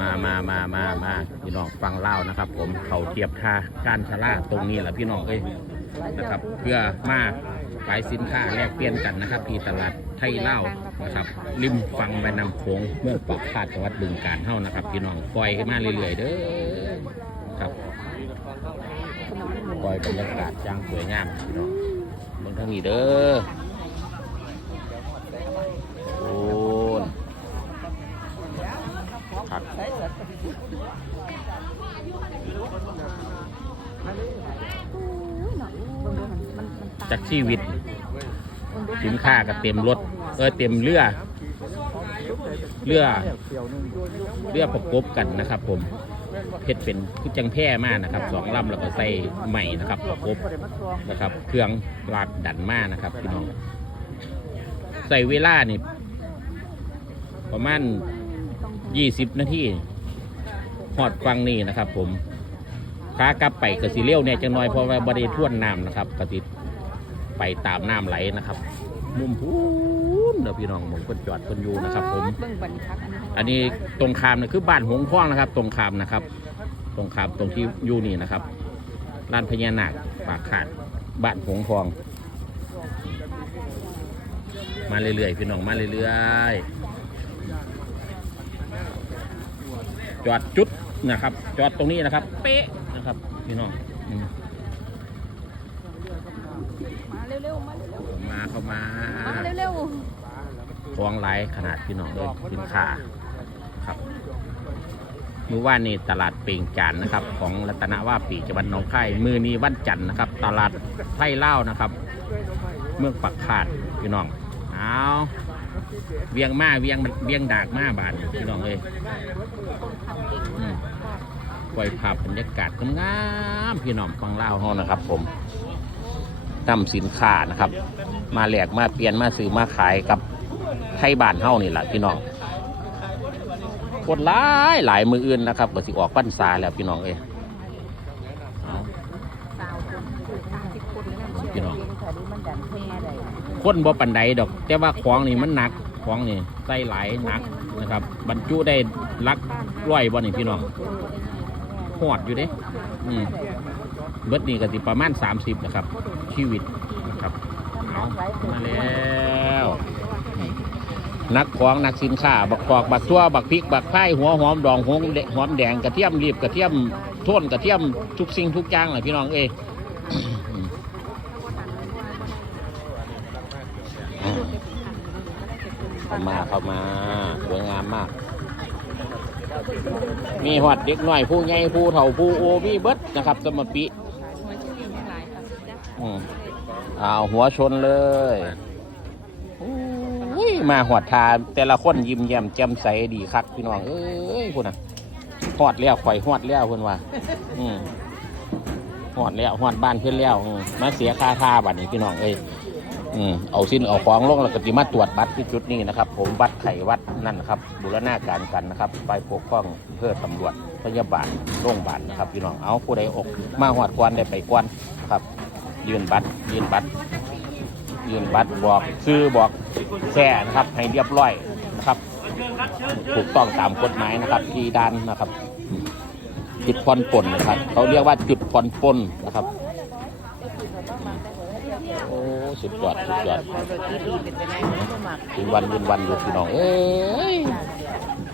มามามามามาพี่น้องฟังเล่านะครับ ผมเขาเทียบท่าการชะล่าตรงนี้แหละพี่น้องเอ้ยนะครับ เพื่อมาขายสินค้าแลกเปลี่ยนกันนะครับ ที่ตลาดไทยเล่านะครับริมฟังแม่น้ำโขงเมื่อปากคาดจังหวัดบึงกาฬเท่านะครับ พี่น้องปล่อยกันมาเรื่อยๆเด้อครับปล่อยบรรยากาศจ้างสวยงามพี่น้องเมืองทางนี้เด้อโอ้น ครับจากชีวิต สินค้าก็เต็มรถเออเต็มเรือ เรือเรือประกบกันนะครับ ผมเพชรเป็นคือจังแพร่มากนะครับสองลำแล้วก็ใส่ใหม่นะครับประกบนะครับ เครื่องลากดันมากนะครับพี่น้องใส่เวลานี่ประมาณ ยี่สิบนาทีหอดฟังนี่นะครับ ผมขากลับไปกระสีเลี้ยวเนี่ยจังน้อยเพราะว่าบริท่วนน้ำนะครับกระติไปตามน้ำไหลนะครับ มุมพูนเดี๋ยวพี่น้องผมคนจอดคนอยู่นะครับ ผมเบิ่งบันคักอันนี้ตรงคามนะคือบ้านหงส์ข้องนะครับ ตรงคามนะครับ ตรงคามตรงที่อยู่นี่นะครับร้านพญานาคปากขาดบ้านหงส์ทอง มาเรื่อยๆพี่น้องมาเรื่อยๆ จอดจุดนะครับ จอดตรงนี้นะครับ เป๊ะนะครับพี่น้องอืมมาเร็วๆ มาเร็วเข้ามาเข้ามาๆมาเร็วคลองไหลขนาดพี่น้องเลยสินค้าครับมือว่านนี่ตลาดเปล่งจานนะครับ ของรัตนว่าปีจังหวัดหนองคายมือนี้วันจันทร์นะครับ ตลาดไผ่เล่าวนะครับ เมืองปักขาดพี่น้องเอา เวียงมาเวียงเวียงดากมาบานพี่น้องเลยปล่อยภาพบรรยากาศงามพี่น้องฟังเล่าห้องนะครับ ผมนำสินค้านะครับ มาแหลกมาเปลี่ยนมาซื้อมาขายกับไทยบ้านเฮานี่แหละพี่น้องกดหลายหลายมืออื่นนะครับก็สิออกพรรษาแล้วพี่น้องเอ้ยเอา ๆสาวคนห้าสิบคนนั่นเชียว พี่น้อง เองค่ะดูมันดันแม่ได้ คนบ่ปันใดดอก แต่ว่าของนี่มันหนักของนี่ใส่หลายหนักนะครับ บรรจุได้ลักร้อยบ่นี่พี่น้องหอดอยู่เด้อืมเบิดนี่ก็สิประมาณ 30นะครับ ชีวิตนะครับเอามาแล้วนักของนักสินค้าบักกอกบักทั่วบักพริกบักไผ่หัวหอมดองหงหอมแดงกระเทียมรีบกระเทียมท่นกระเทียมทุกสิ่งทุกอย่างเลยพี่น้องเอ้ย เข้ามาเข้ามาสวยงามมาก มีหอดเด็กหน่อยผู้ใหญ่ผู้เฒ่าผู้โอมีเบิดนะครับสมปิอยังหลายค่ะจ้ะอืมเอาหัวชนเลยมาหอดทาแต่ละคนยิ้มแย้มแจ่มใสดีคักพี่น้องเอ้ยคุณน่ะหอดแล้วข่อยหอดแล้วคุณว่า อืมหอดแล้วหอดบ้านเพื่อนแล้วมาเสียค่าทาบัตรนี้พี่น้องเอ้ย อืมเอาสิ้นเอาของลงแล้วก็ติมาตรวจบัตรที่จุดนี้นะครับ ผมวัดไข่วัดนั่นนะครับบูรณาการกันนะครับไปปกป้องเพื่อตำรวจพยาบาลโรงพยาบาลนะครับพี่น้องเอาผู้ใดอกมาหอดควันได้ไปควันครับ ยืนบัตรยืนบัตรยืนบัตรบอกซื้อบอกแช่นะครับ ให้เรียบร้อยนะครับ ถูกต้องตามกฎหมายนะครับ ที่ด้านนะครับ จุดผ่อนปลนนะครับ เขาเรียกว่าจุดผ่อนปลนนะครับ โอ้สุดยอดสุดยอดดีๆเป็นไปได้ไม่ต้องมากเป็นวันเป็นวันอยู่พี่น้องเอ้ยจ